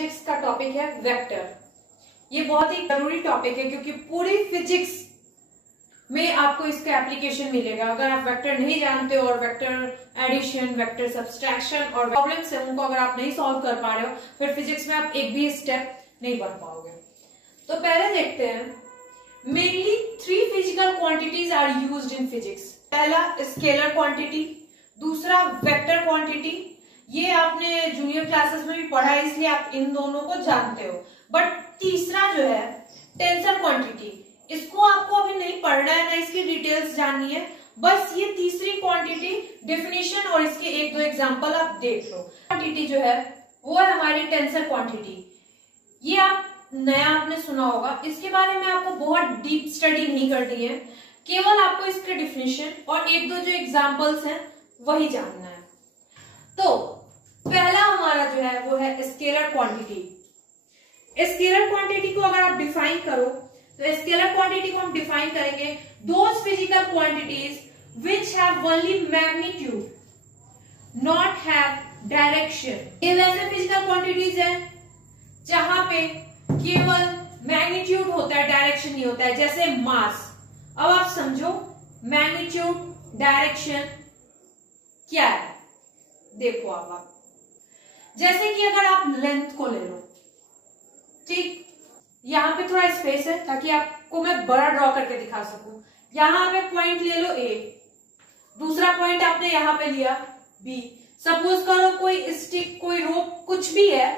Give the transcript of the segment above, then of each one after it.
Physics का topic है vector. ये बहुत ही जरूरी टॉपिक है क्योंकि पूरी फिजिक्स में आपको इसका एप्लीकेशन मिलेगा। अगर आप वेक्टर नहीं जानते हो और वेक्टर एडिशन, वेक्टर सब्सट्रैक्शन और प्रॉब्लम्स है उनको अगर आप नहीं सॉल्व कर पा रहे हो, फिर फिजिक्स में आप एक भी स्टेप नहीं बढ़ पाओगे। तो पहले देखते हैं, mainly 3 physical quantities are used in physics. पहला स्केलर क्वांटिटी, दूसरा वेक्टर क्वांटिटी। ये आपने जूनियर क्लासेस में भी पढ़ा है इसलिए आप इन दोनों को जानते हो। बट तीसरा जो है टेंसर क्वांटिटी, इसको आपको अभी नहीं पढ़ना है, ना इसकी डिटेल्स जाननी है, बस ये तीसरी क्वांटिटी डेफिनेशन और इसके 1-2 एग्जांपल आप देख लो। क्वांटिटी जो है वो है हमारी टेंसर क्वांटिटी। ये आप नया आपने सुना होगा, इसके बारे में आपको बहुत डीप स्टडी नहीं करनी है, केवल आपको इसके डेफिनेशन और 1-2 जो एग्जांपल्स हैं वही जानना है। तो पहला हमारा जो है वो है स्केलर क्वांटिटी। स्केलर क्वांटिटी को अगर आप डिफाइन करो तो स्केलर क्वांटिटी को हम डिफाइन करेंगे, those physical quantities which have only magnitude not have direction. ये वैसे फिजिकल क्वांटिटीज है जहां पे केवल मैग्नीट्यूड होता है, डायरेक्शन नहीं होता है, जैसे मास। अब आप समझो मैग्नीट्यूड डायरेक्शन क्या है। देखो आप जैसे कि अगर आप लेंथ को ले लो, ठीक, यहां पे थोड़ा स्पेस है ताकि आपको मैं बड़ा ड्रॉ करके दिखा सकूं। यहां पे पॉइंट ले लो ए, दूसरा पॉइंट आपने यहां पे लिया बी। सपोज करो कोई स्टिक, कोई रोप, कुछ भी है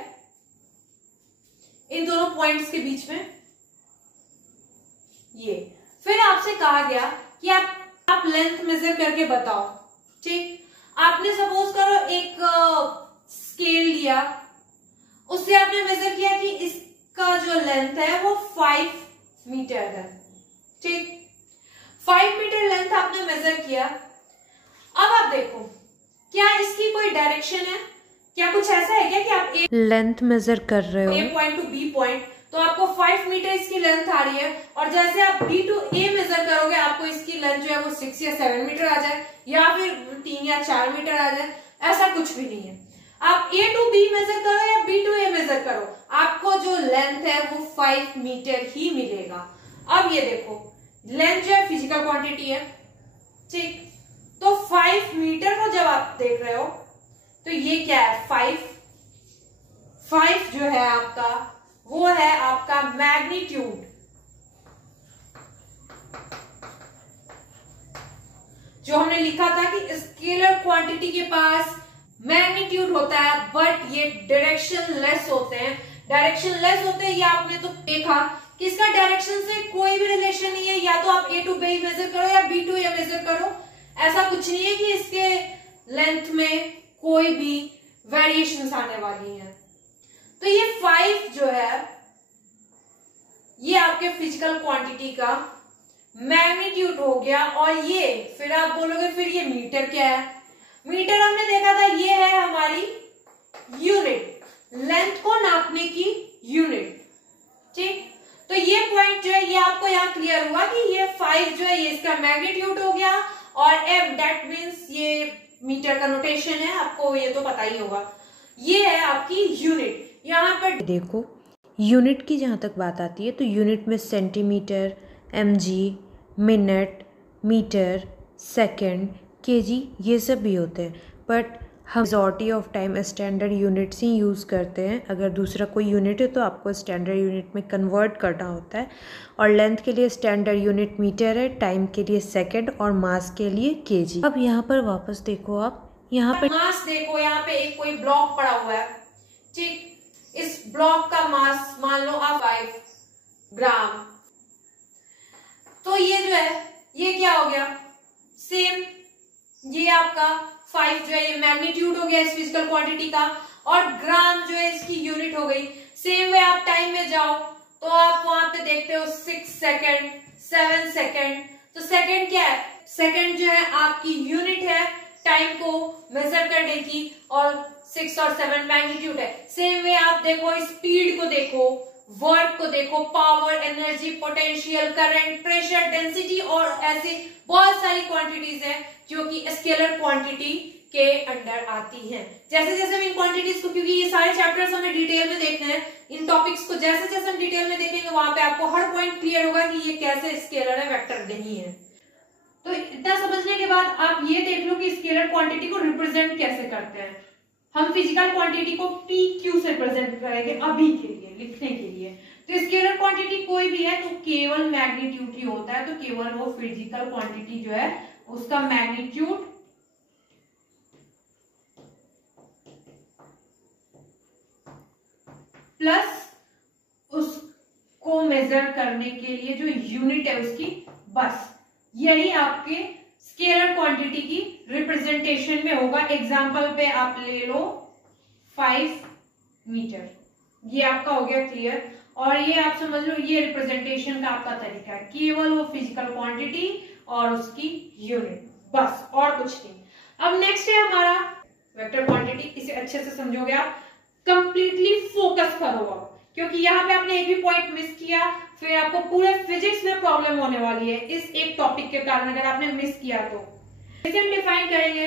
इन दोनों पॉइंट्स के बीच में, ये। फिर आपसे कहा गया कि आप लेंथ मेजर करके बताओ, ठीक। आपने सपोज करो एक स्केल लिया, उससे आपने मेजर किया कि इसका जो लेंथ है वो 5 मीटर है, ठीक। 5 मीटर लेंथ आपने मेजर किया। अब आप देखो क्या इसकी कोई डायरेक्शन है? क्या कुछ ऐसा है क्या कि आप एक लेंथ मेजर कर रहे हो, ए पॉइंट टू बी पॉइंट, तो आपको 5 मीटर इसकी लेंथ आ रही है, और जैसे आप बी टू ए मेजर करोगे आपको इसकी लेंथ जो है वो 6 या 7 मीटर आ जाए, या फिर 3 या 4 मीटर आ जाए। ऐसा कुछ भी नहीं है। आप ए टू बी मेजर करो या बी टू ए मेजर करो, आपको जो लेंथ है वो 5 मीटर ही मिलेगा। अब ये देखो, लेंथ जो है फिजिकल क्वांटिटी है, ठीक। तो 5 मीटर को जब आप देख रहे हो तो ये क्या है, 5 जो है आपका वो है आपका मैग्नीट्यूड। जो हमने लिखा था कि स्केलर क्वांटिटी के पास मैग्नीट्यूड होता है बट ये डायरेक्शन लेस होते हैं। डायरेक्शन लेस होते हैं, ये आपने तो देखा कि इसका डायरेक्शन से कोई भी रिलेशन नहीं है। या तो आप ए टू बी मेजर करो या बी टू ए मेजर करो, ऐसा कुछ नहीं है कि इसके लेंथ में कोई भी वेरिएशंस आने वाली हैं। तो ये 5 जो है ये आपके फिजिकल क्वांटिटी का मैग्नीट्यूड हो गया। और ये फिर आप बोलोगे फिर ये मीटर क्या है? मीटर हमने देखा था ये है हमारी यूनिट, लेंथ को नापने की यूनिट, ठीक। तो ये पॉइंट जो है ये आपको यहाँ क्लियर हुआ कि ये 5 जो है ये इसका मैग्नीट्यूड हो गया, और एम दैट मीन्स ये मीटर का नोटेशन है, आपको ये तो पता ही होगा। ये है आपकी यूनिट। यहाँ पर देखो यूनिट की जहाँ तक बात आती है तो यूनिट में centimetre, mg, minute, metre, second, KG ये सब भी होते हैं। बट हम majority of time standard units ही यूज़ करते हैं। अगर दूसरा कोई यूनिट है तो आपको स्टैंडर्ड यूनिट में कन्वर्ट करना होता है। और लेंथ के लिए स्टैंडर्ड यूनिट मीटर है, टाइम के लिए सेकंड और मास के लिए केजी। अब यहाँ पर वापस देखो, आप यहाँ पर मास देखो, यहाँ पे एक कोई ब्लॉक पड़ा हुआ है, ठीक। इस ब्लॉक का मास मान लो आप 5 ग्राम। तो ये जो है ये क्या हो गया, सेम ये आपका 5 जो है ये मैग्नीट्यूड हो गया इस फिजिकल क्वांटिटी का, और ग्राम जो है इसकी यूनिट हो गई। सेम वे आप टाइम में जाओ तो आप वहां पे देखते हो 6 सेकंड, 7 सेकंड। तो सेकंड क्या है? सेकंड जो है आपकी यूनिट है टाइम को मेजर करने की, और 6 और 7 मैग्नीट्यूड है। सेम वे आप देखो स्पीड को देखो, वर्क को देखो, power, energy, potential, current, pressure, density, और ऐसे बहुत सारी क्वांटिटीज हैं जो कि स्केलर क्वांटिटी के अंडर आती हैं। जैसे जैसे हम इन क्वांटिटीज को, क्योंकि ये सारे चैप्टर्स हमें डिटेल में देखने हैं, इन टॉपिक्स को जैसे जैसे हम डिटेल में देखेंगे वहां पे आपको हर पॉइंट क्लियर होगा कि ये कैसे स्केलर है, वेक्टर नहीं है। तो इतना समझने के बाद आप ये देख लो कि स्केलर क्वांटिटी को रिप्रेजेंट कैसे करते हैं। हम फिजिकल क्वांटिटी को PQ से रिप्रेजेंट करेंगे अभी के लिए, लिखने के लिए। तो स्केलर क्वांटिटी कोई भी है तो केवल मैग्नीट्यूड ही होता है, तो केवल वो फिजिकल क्वांटिटी जो है उसका मैग्नीट्यूड प्लस उसको मेजर करने के लिए जो यूनिट है उसकी, बस यही आपके स्केलर क्वांटिटी की रिप्रेजेंटेशन में होगा। एग्जांपल पे आप ले लो 5 मीटर, ये आपका हो गया क्लियर। और ये आप समझ लो ये रिप्रेजेंटेशन का आपका तरीका है, केवल वो फिजिकल क्वांटिटी और उसकी यूनिट, बस और कुछ नहीं। अब नेक्स्ट है हमारा वेक्टर क्वांटिटी। इसे अच्छे से समझोगे आप, कंप्लीटली फोकस करोगे, क्योंकि यहाँ पे आपने एक भी पॉइंट मिस किया फिर आपको पूरे फिजिक्स में प्रॉब्लम होने वाली है इस एक टॉपिक के कारण, अगर आपने मिस किया तो। इसे हम डिफाइन करेंगे,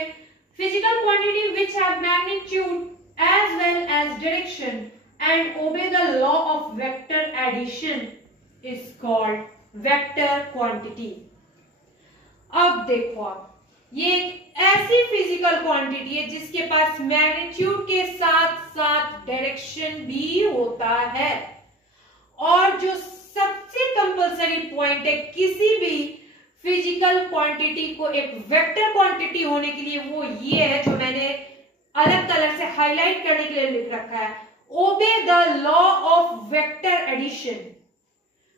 physical quantity which have magnitude as well as direction and obey the law of vector addition is called vector quantity. अब देखो आप, ये एक ऐसी फिजिकल क्वांटिटी है जिसके पास मैग्नीट्यूड के साथ साथ डायरेक्शन भी होता है। और जो सबसे कंपलसरी पॉइंट है किसी भी फिजिकल क्वांटिटी को एक वेक्टर क्वांटिटी होने के लिए, वो ये है जो मैंने अलग कलर से हाईलाइट करने के लिए लिख रखा है, obey the law of vector addition.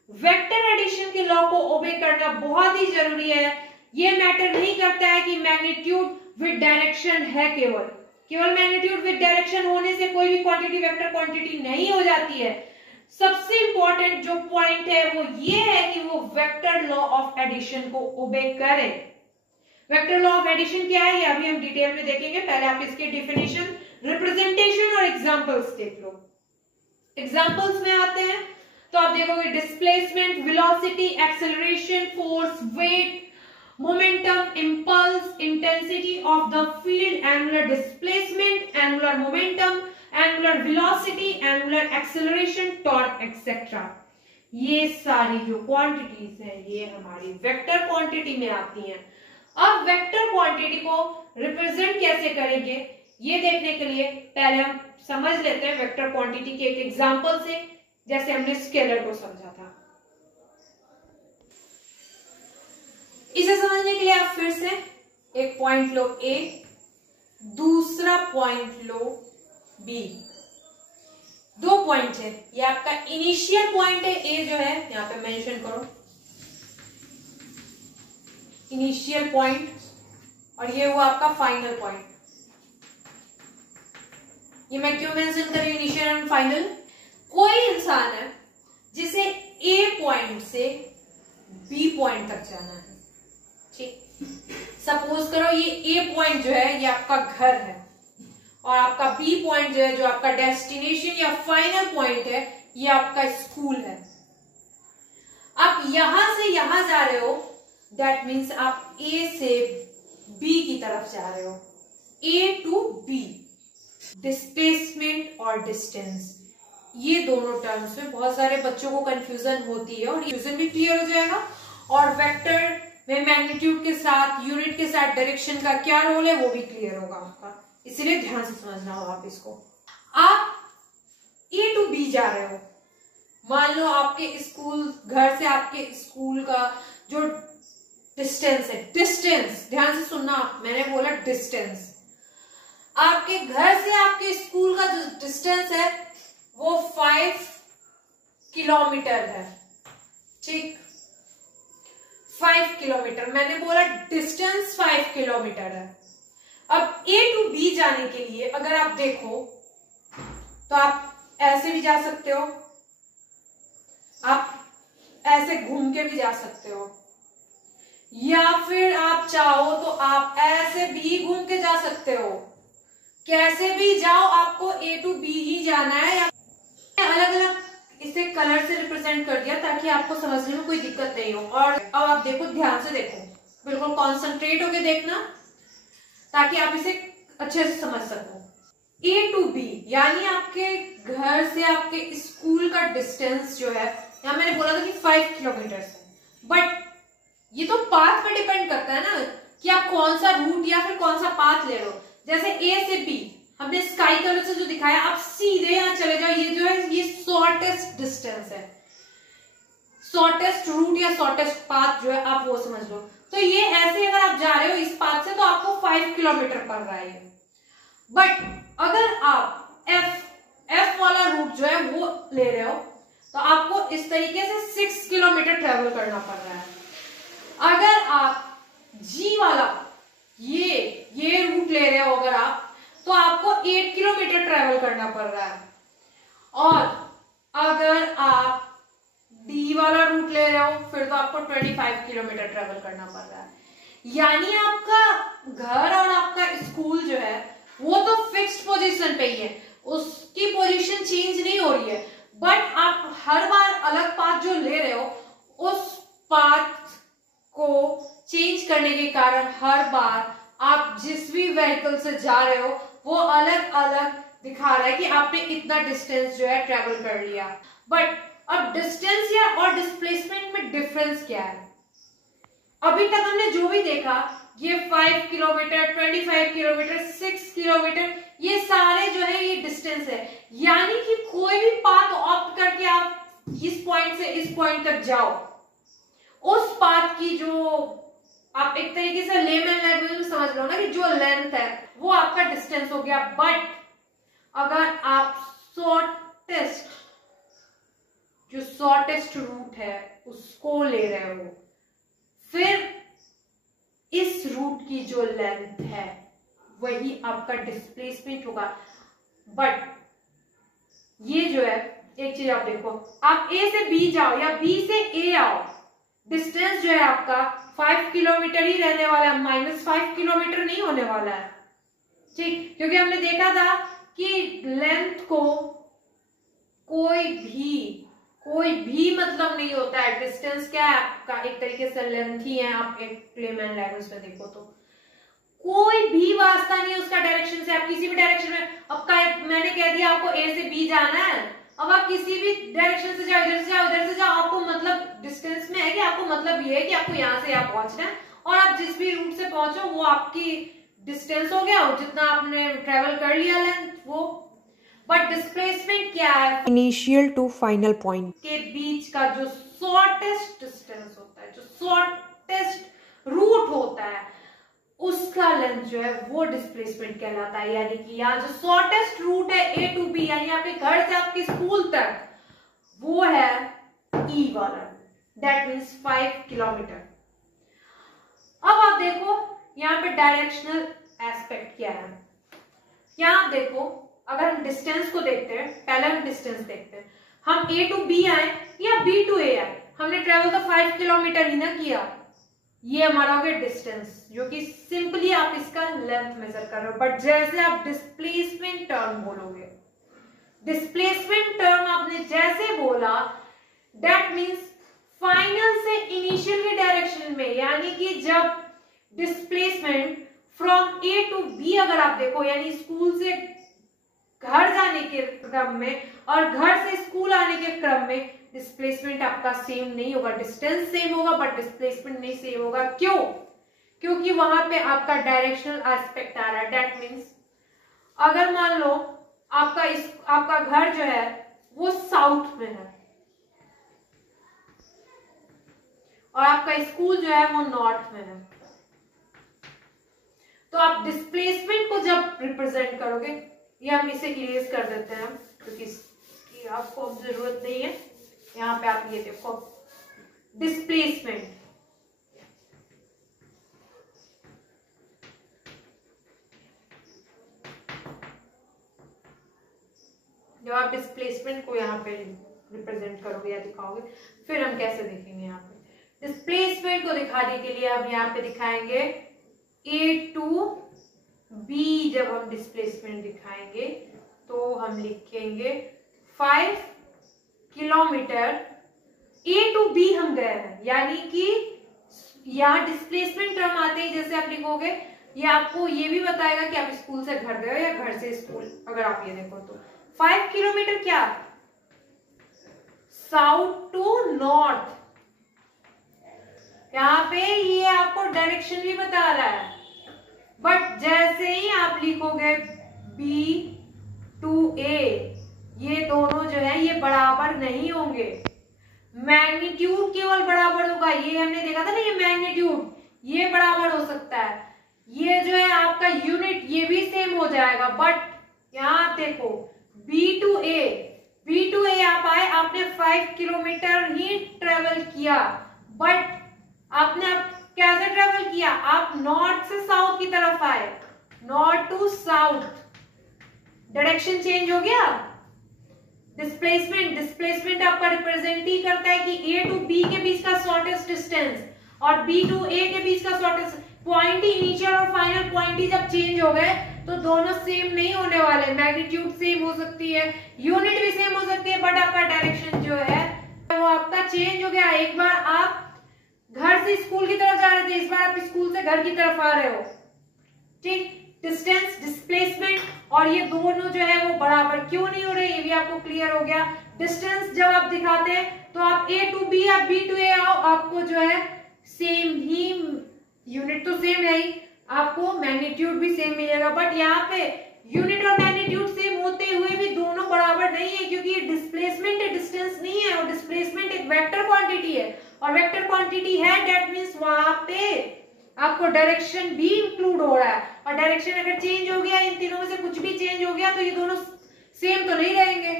Vector addition के लॉ को ओबे करना बहुत ही जरूरी है। ये मैटर नहीं करता है कि मैग्नीट्यूड विद डायरेक्शन है, केवल मैग्नीट्यूड विद डायरेक्शन होने से कोई भी क्वांटिटी वेक्टर क्वांटिटी नहीं हो जाती है। सबसे इंपॉर्टेंट जो पॉइंट है वो ये है कि वो वेक्टर लॉ ऑफ एडिशन को ओबे करे। वेक्टर लॉ ऑफ एडिशन क्या है ये अभी हम डिटेल में देखेंगे, पहले आप इसके डिफिनेशन, रिप्रेजेंटेशन और एग्जांपल्स देख लो। एग्जांपल्स में आते हैं तो आप देखोगे displacement, velocity, acceleration, force, weight, momentum, impulse, intensity of the field, angular displacement, angular momentum, angular velocity, angular acceleration, torque, etc. ये सारी जो क्वांटिटीज हैं ये हमारी वेक्टर क्वांटिटी में आती हैं। अब वेक्टर क्वांटिटी को रिप्रेजेंट कैसे करेंगे ये देखने के लिए पहले हम समझ लेते हैं वेक्टर क्वांटिटी के एक एग्जांपल से, जैसे हमने स्केलर को समझा था। इसे समझने के लिए आप फिर से एक पॉइंट लो A, दूसरा पॉइंट लो B। 2 पॉइंट है, ये आपका इनिशियल पॉइंट है A जो है, यहां पे मेंशन करो इनिशियल पॉइंट, और ये हुआ आपका फाइनल पॉइंट। ये मैं क्यों मेंशन कर रही हूं इनिशियल एंड फाइनल? कोई इंसान है जिसे A पॉइंट से B पॉइंट तक जाना है, सपोज करो ये A पॉइंट जो है ये आपका घर है और आपका B पॉइंट जो है, जो आपका डेस्टिनेशन या फाइनल पॉइंट है, ये आपका स्कूल है। आप यहां से यहां जा रहे हो, दैट मीन्स आप A से B की तरफ जा रहे हो, A टू B। डिस्प्लेसमेंट और डिस्टेंस, ये दोनों टर्म्स में बहुत सारे बच्चों को कंफ्यूजन होती है और कंफ्यूजन भी क्लियर हो जाएगा। और वेक्टर में मैग्नीट्यूड के साथ, यूनिट के साथ डायरेक्शन का क्या रोल है वो भी क्लियर होगा आपका, इसलिए ध्यान से समझना हो आप इसको। आप A टू B जा रहे हो, मान लो आपके स्कूल, घर से आपके स्कूल का जो डिस्टेंस है, डिस्टेंस ध्यान से सुनना, मैंने बोला डिस्टेंस, आपके घर से आपके स्कूल का जो डिस्टेंस है वो 5 किलोमीटर है, ठीक, 5 किलोमीटर, मैंने बोला डिस्टेंस 5 किलोमीटर है। अब A टू B जाने के लिए अगर आप देखो तो आप ऐसे भी जा सकते हो, आप ऐसे घूम के भी जा सकते हो, या फिर आप चाहो तो आप ऐसे भी घूम के जा सकते हो। कैसे भी जाओ आपको A टू B ही जाना है। अलग अलग इसे कलर से रिप्रेजेंट कर दिया ताकि आपको समझने में कोई दिक्कत नहीं हो। और अब आप देखो, ध्यान से देखो, बिल्कुल कॉन्सेंट्रेट होके देखना ताकि आप इसे अच्छे से समझ सको। A to B यानी आपके घर से आपके स्कूल का डिस्टेंस जो है, यहाँ मैंने बोला था कि 5 किलोमीटर है, बट ये तो पाथ पे डिपेंड करता है ना कि आप कौन सा रूट या फिर कौन सा पाथ ले लो। जैसे A से B हमने स्काई कलर से जो दिखाया, आप सीधे यहाँ चले जाओ, ये जो है ये शॉर्टेस्ट डिस्टेंस है, शॉर्टेस्ट रूट या शॉर्टेस्ट पाथ जो है आप वो समझ लो। तो ये ऐसे अगर आप जा रहे हो इस पाथ से तो आपको 5 किलोमीटर पड़ रहा है। बट अगर आप एफ वाला रूट जो है वो ले रहे हो तो आपको इस तरीके से 6 किलोमीटर ट्रेवल करना पड़ रहा है। अगर आप जी वाला ये रूट ले रहे हो अगर आप, तो आपको 8 किलोमीटर ट्रेवल करना पड़ रहा है। और अगर आप डी वाला रूट ले रहे हो फिर तो आपको 25 किलोमीटर ट्रेवल करना पड़ रहा है। यानी आपका घर और आपका स्कूल जो है वो तो फिक्स्ड पोजीशन पे ही है, उसकी पोजीशन चेंज नहीं हो रही है, बट आप हर बार अलग पाथ जो ले रहे हो उस पाथ को चेंज करने के कारण हर बार आप जिस भी व्हीकल से जा रहे हो वो अलग अलग दिखा रहा है कि आपने इतना डिस्टेंस जो है ट्रेवल कर लिया। बट अब डिस्टेंस या और डिस्प्लेसमेंट में डिफरेंस क्या है? अभी तक हमने जो भी देखा ये 5 किलोमीटर, 25 किलोमीटर, 6 किलोमीटर, ये सारे जो है ये डिस्टेंस है। यानी कि कोई भी पाथ ऑप्ट करके आप इस पॉइंट से इस पॉइंट तक जाओ, उस पाथ की जो आप एक तरीके से लेमन लैंग्वेज में समझ लो ना कि जो लेंथ है वो आपका डिस्टेंस हो गया। बट अगर आप शॉर्टेस्ट रूट है उसको ले रहे हो, फिर इस रूट की जो लेंथ है वही आपका डिस्प्लेसमेंट होगा। बट ये जो है एक चीज आप देखो, आप ए से बी जाओ या बी से ए आओ, डिस्टेंस जो है आपका 5 किलोमीटर ही रहने वाला है, -5 किलोमीटर नहीं होने वाला है। ठीक, क्योंकि हमने देखा था कि लेंथ को कोई भी मतलब नहीं होता है। डिस्टेंस क्या है आपका, एक तरीके से लेंथ ही है। आप एक लेमन लैंग्वेज में देखो तो कोई भी वास्ता नहीं है उसका डायरेक्शन से। आप किसी भी डायरेक्शन में, अब मैंने कह दिया आपको ए से बी जाना है, अब आप किसी भी डायरेक्शन से जाओ, इधर से जाओ उधर से जाओ, आपको मतलब डिस्टेंस में है कि आपको मतलब ये है कि आपको यहाँ से यहाँ पहुंचना है, और आप जिस भी रूट से पहुंचो वो आपकी डिस्टेंस हो गया, और जितना आपने ट्रेवल कर लिया लेंथ वो। बट डिस्प्लेसमेंट क्या है? इनिशियल टू फाइनल पॉइंट के बीच का जो शॉर्टेस्ट डिस्टेंस होता है, जो शॉर्टेस्ट रूट होता है, उसका लेंथ जो है वो डिस्प्लेसमेंट कहलाता है। यानी कि यहाँ जो शॉर्टेस्ट रूट है ए टू बी, यानी आपके घर से आपके स्कूल तक, वो है ई वाला, दैट मीन्स 5 किलोमीटर। अब आप देखो यहाँ पे डायरेक्शनल एस्पेक्ट क्या है। यहाँ आप देखो, अगर हम डिस्टेंस को देखते हैं, पहले हम डिस्टेंस देखते हैं, हम ए टू बी आए या बी टू ए आए, हमने ट्रेवल तो 5 किलोमीटर ही ना किया, ये हमारा हो गया डिस्टेंस, जो कि सिंपली आप इसका लेंथ मेजर कर रहे हो। बट जैसे आप डिस्प्लेसमेंट टर्म बोलोगे, डिस्प्लेसमेंट टर्म आपने जैसे बोला, दैट मीन्स फाइनल से इनिशियल के डायरेक्शन में, यानी कि जब displacement from A to B अगर आप देखो, यानी स्कूल से घर जाने के क्रम में और घर से स्कूल आने के क्रम में डिस्प्लेसमेंट आपका सेम नहीं होगा। डिस्टेंस सेम होगा बट डिस्प्लेसमेंट नहीं सेम होगा। क्यों? क्योंकि वहां पे आपका डायरेक्शनल एस्पेक्ट आ रहा है। दैट मीन्स अगर मान लो आपका घर जो है वो साउथ में है और आपका स्कूल जो है वो नॉर्थ में है, तो आप डिस्प्लेसमेंट को जब रिप्रेजेंट करोगे, ये हम इसे इरेज कर देते हैं क्योंकि आपको अब जरूरत नहीं है। यहाँ पे आप ये देखो डिस्प्लेसमेंट, जब आप डिस्प्लेसमेंट को यहाँ पे रिप्रेजेंट करोगे या दिखाओगे, फिर हम कैसे देखेंगे। यहाँ पे डिस्प्लेसमेंट को दिखाने के लिए हम यहाँ पे दिखाएंगे ए टू बी। जब हम डिस्प्लेसमेंट दिखाएंगे तो हम लिखेंगे 5 किलोमीटर ए टू बी हम गए हैं, यानी कि यहाँ डिस्प्लेसमेंट टर्म आते ही जैसे आप लिखोगे, ये आपको ये भी बताएगा कि आप स्कूल से घर गए हो या घर से स्कूल। अगर आप ये देखो तो 5 किलोमीटर क्या, साउथ टू नॉर्थ, यहाँ पे ये आपको डायरेक्शन भी बता रहा है। बट जैसे ही आप लिखोगे B to A, ये दोनों जो है ये बराबर नहीं होंगे। मैग्नीट्यूड केवल बराबर होगा, ये हमने देखा था ना, ये मैग्नीट्यूड ये बराबर हो सकता है, ये जो है आपका यूनिट ये भी सेम हो जाएगा। बट यहाँ आप देखो B to A आप आए, आपने 5 किलोमीटर ही ट्रेवल किया, बट आपने आप कैसे ट्रेवल किया, आप नॉर्थ से साउथ की तरफ आए, north to south, direction change हो गया। डिस्प्लेसमेंट आपका रिप्रेजेंट ही करता है कि A टू B के बीच का शॉर्टेस्ट डिस्टेंस और B टू A के बीच का शॉर्टेस्ट पॉइंट ही, इनिशियल और फाइनल पॉइंट ही जब चेंज हो गए तो दोनों सेम नहीं होने वाले। मैग्नीट्यूड सेम हो सकती है, यूनिट भी सेम हो सकती है, बट आपका डायरेक्शन जो है वो आपका चेंज हो गया। एक बार आप घर से स्कूल की तरफ जा रहे थे, इस बार आप स्कूल से घर की तरफ आ रहे हो, ठीक। डिस्टेंस, डिस्प्लेसमेंट और ये दोनों जो है वो बराबर क्यों नहीं हो रहे, ये भी आपको क्लियर हो गया। डिस्टेंस जब आप दिखाते हैं तो आप A टू B या B टू A आओ, आपको जो है सेम ही यूनिट तो सेम है ही, आपको मैग्नीट्यूड भी सेम मिलेगा। बट यहाँ पे यूनिट और मैग्नीट्यूड सेम होते हुए भी दोनों बराबर नहीं है, क्योंकि ये डिस्प्लेसमेंट है, डिस्टेंस नहीं है। और डिस्प्लेसमेंट एक वेक्टर क्वांटिटी है, और वेक्टर क्वांटिटी है, दैट मींस वहां पे आपको डायरेक्शन भी इंक्लूड हो रहा है। और डायरेक्शन अगर चेंज हो गया, इन तीनों में से कुछ भी चेंज हो गया, तो ये दोनों सेम तो नहीं रहेंगे।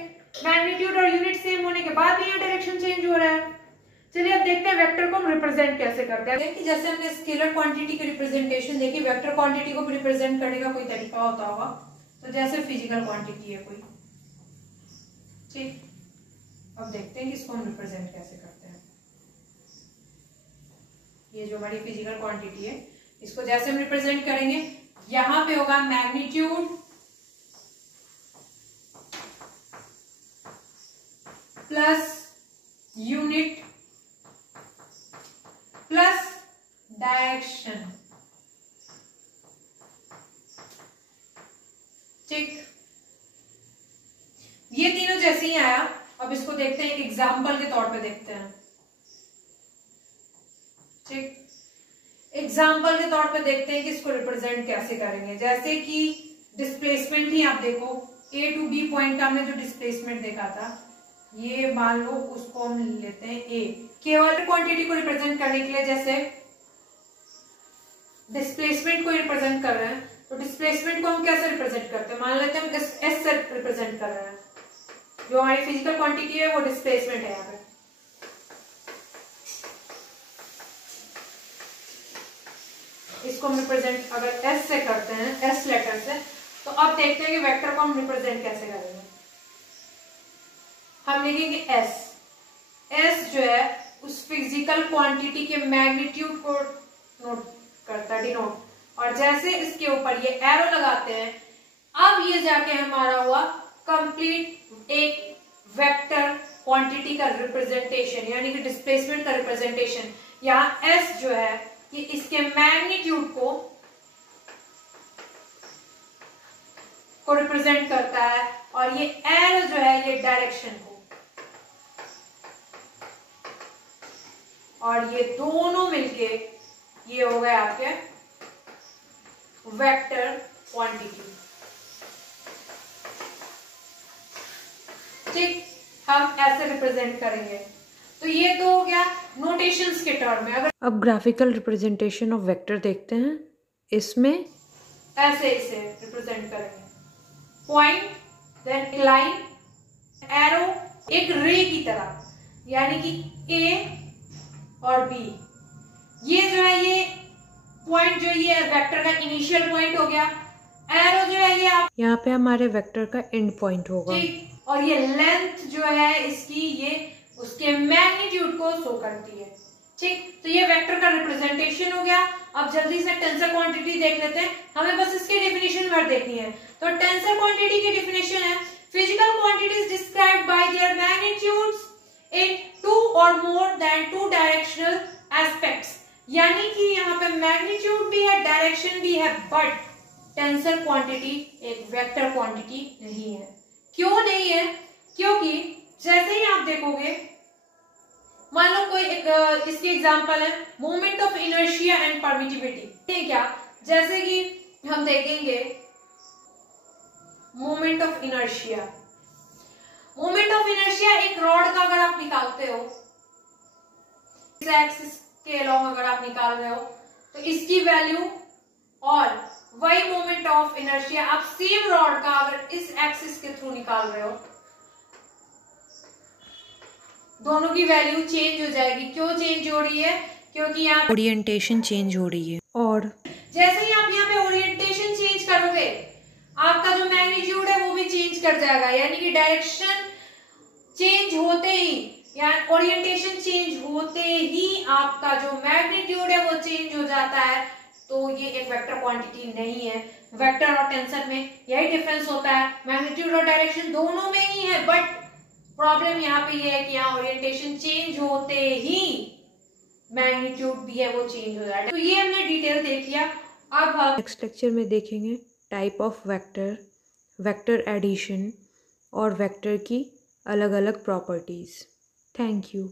मैग्नीट्यूड और यूनिट सेम होने के बाद भी यहाँ डायरेक्शन चेंज हो रहा है। चलिए अब देखते हैं वेक्टर को हम रिप्रेजेंट कैसे करते हैं। देखिए जैसे हमने स्केलर क्वांटिटी की रिप्रेजेंटेशन देखी, वेक्टर क्वांटिटी को रिप्रेजेंट करने का कोई तरीका होता होगा, तो जैसे फिजिकल क्वांटिटी है कोई, ठीक। अब देखते हैं कि इसको हम रिप्रेजेंट कैसे करते हैं। ये जो हमारी फिजिकल क्वांटिटी है, इसको जैसे हम रिप्रेजेंट करेंगे, यहां पे होगा magnitude plus unit plus direction, ठीक। ये तीनों जैसे ही आया, अब इसको देखते हैं, एक एग्जाम्पल के तौर पे देखते हैं, ठीक। एग्जाम्पल के तौर पे देखते हैं कि इसको रिप्रेजेंट कैसे करेंगे। जैसे कि डिस्प्लेसमेंट ही आप देखो, A टू B पॉइंट का हमने जो डिस्प्लेसमेंट देखा था, ये मान लो उसको हम लेते हैं A। केवल क्वांटिटी को रिप्रेजेंट करने के लिए जैसे डिस्प्लेसमेंट को रिप्रेजेंट कर रहे हैं, तो डिस्प्लेसमेंट को हम कैसे रिप्रेजेंट करते हैं, मान लेते हैं हम S से रिप्रेजेंट कर रहे हैं। जो हमारी फिजिकल क्वांटिटी है वो डिस्प्लेसमेंट है यहाँ पे। इसको हम रिप्रेजेंट अगर S से करते हैं, S लेटर से, तो अब देखते हैं कि वेक्टर को हम रिप्रेजेंट कैसे करेंगे। हम लिखेंगे S। S जो है उस फिजिकल क्वांटिटी के मैग्नीट्यूड को नोट करता है, डिनोट। और जैसे इसके ऊपर ये एरो लगाते हैं, अब ये जाके हमारा हुआ कंप्लीट एक वेक्टर क्वांटिटी का रिप्रेजेंटेशन, यानी कि डिस्प्लेसमेंट का रिप्रेजेंटेशन। यहाँ S जो है कि इसके मैग्नीट्यूड को रिप्रेजेंट करता है, और ये एरो जो है ये डायरेक्शन को, और ये दोनों मिलके ये हो गए आपके वेक्टर क्वांटिटी, ठीक। हम ऐसे रिप्रेजेंट करेंगे। तो ये तो हो गया नोटेशंस के टर्म में। अगर अब ग्राफिकल रिप्रेजेंटेशन ऑफ वेक्टर देखते हैं। इसमें ऐसे इसे रिप्रेजेंट करेंगे, पॉइंट, देन लाइन, एरो, एक रे की तरह, यानी कि A और B। ये जो है ये पॉइंट जो ये वेक्टर का इनिशियल पॉइंट हो गया, एरो जो है ये आप यहाँ पे हमारे वेक्टर का एंड पॉइंट होगा, ठीक। और ये लेंथ जो है इसकी, ये उसके मैग्नीट्यूड को शो करती है, ठीक। तो ये वेक्टर का रिप्रेजेंटेशन हो गया। अब जल्दी से टेंसर क्वांटिटी देख लेते हैं, हमें बस इसकी डेफिनेशन वर्ड देखनी है। तो टेंसर क्वांटिटी की डेफिनेशन है, physical quantities described by their magnitudes in 2 और मोर देन 2 डायरेक्शनल एस्पेक्ट्स, यानी कि यहाँ पे मैग्नीट्यूड भी है, डायरेक्शन भी है, टेंसर क्वांटिटी एक वेक्टर क्वांटिटी नहीं है। क्यों नहीं है? क्योंकि जैसे ही आप देखोगे, मान लो कोई एक इसकी एग्जांपल है moment of inertia and permittivity. क्या? जैसे कि हम देखेंगे moment of inertia. Moment of inertia एक रॉड का अगर आप निकालते हो, इस एक्सिस के अलोंग अगर आप निकाल रहे हो, तो इसकी वैल्यू और वही मोमेंट ऑफ इनर्शिया आप सेम रॉड का अगर इस एक्सिस के थ्रू निकाल रहे हो, दोनों की वैल्यू चेंज हो जाएगी। क्यों चेंज हो रही है? क्योंकि यहाँ ओरिएंटेशन चेंज हो रही है। और जैसे ही आप यहाँ पे ओरिएंटेशन चेंज करोगे, आपका जो मैग्नीट्यूड है वो भी चेंज कर जाएगा। यानी कि डायरेक्शन चेंज होते ही या ओरिएंटेशन चेंज होते ही आपका जो मैग्नीट्यूड है वो चेंज हो जाता है। तो ये एक वेक्टर क्वांटिटी नहीं है। वेक्टर और टेंसर में यही डिफरेंस होता है, मैग्नीट्यूड और डायरेक्शन दोनों में ही है, बट प्रॉब्लम यहाँ पे ये है कि यहाँ ओरिएंटेशन चेंज होते ही मैग्नीट्यूड भी है वो चेंज हो जाता है। तो ये हमने डिटेल देख लिया। अब हम नेक्स्ट लेक्चर में देखेंगे type of vector, vector addition और वेक्टर की अलग अलग प्रॉपर्टीज। Thank you.